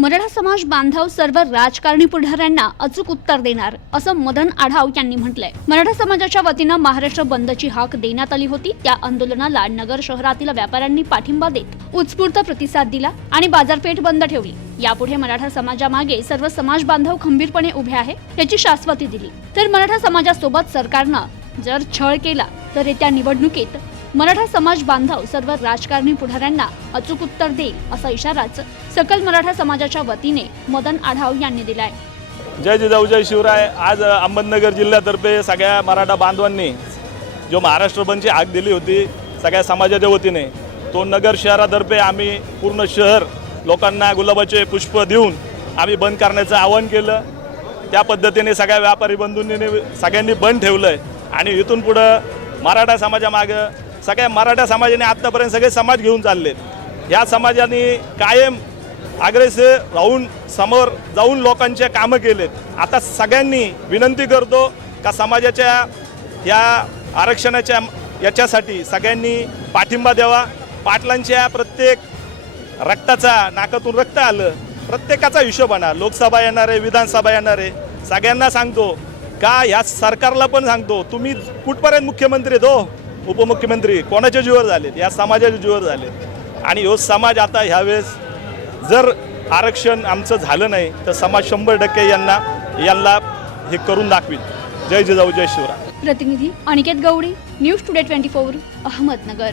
मराठा समाज बांधव सर्व राजकारणी पुढाऱ्यांना अचूक उत्तर देणार असं मदन आढाव यांनी म्हटलंय. मराठा समाजाच्या वतीनं महाराष्ट्र बंदची हाक देण्यात आली होती. त्या आंदोलनाला नगर शहरातील व्यापाऱ्यांनी पाठिंबा देत उत्स्फूर्त प्रतिसाद दिला आणि बाजारपेठ बंद ठेवली. यापुढे मराठा समाजामागे सर्व समाज बांधव खंबीरपणे उभे आहे याची शाश्वती दिली. तर मराठा समाजासोबत सरकारनं जर छळ केला तर येत्या निवडणुकीत मराठा समाज बांधव सर्व राजकारणी पुढाऱ्यांना अचूक उत्तर देईल असा इशाराच सकल मराठा समाजाच्या वतीने मदन आढाव यांनी दिलाय. जय जिजाऊ जय शिवराय. आज अहमदनगर जिल्ह्यातर्फे सगळ्या मराठा बांधवांनी जो महाराष्ट्र बनची आग दिली होती सगळ्या समाजाच्या वतीने तो नगर शहरातर्फे आम्ही पूर्ण शहर लोकांना गुलाबाचे पुष्प देऊन आम्ही बंद करण्याचं आवाहन केलं. त्या पद्धतीने सगळ्या व्यापारी बंधूंनी सगळ्यांनी बंद ठेवलं आहे आणि इथून पुढं मराठा समाजामागं सगळ्या मराठा समाजाने आत्तापर्यंत सगळे समाज घेऊन चाललेत. या समाजाने कायम अग्रेसर राहून समोर जाऊन लोकांचे कामं केलेत. आता सगळ्यांनी विनंती करतो का समाजाच्या या आरक्षणाच्या याच्यासाठी सगळ्यांनी पाठिंबा द्यावा. पाटलांच्या प्रत्येक रक्ताचा नाकातून रक्त आलं. प्रत्येकाचा हिशोब आणा. लोकसभा येणार आहे विधानसभा येणार आहे. सगळ्यांना सांगतो का ह्या सरकारला पण सांगतो. तुम्ही कुठपर्यंत मुख्यमंत्री आहेत हो? उपमुख्यमंत्री कोणाच्या जीवर झालेत? या समाजाच्या जीवर झालेत. आणि ह्यो समाज आता ह्यावेळेस जर आरक्षण आमचं झालं नाही तर समाज शंभर टक्के यांना यांना हे करून दाखवील जय जिजाऊ जय शिवराय. प्रतिनिधी Aniket Gaudi news today twenty four Ahmednagar.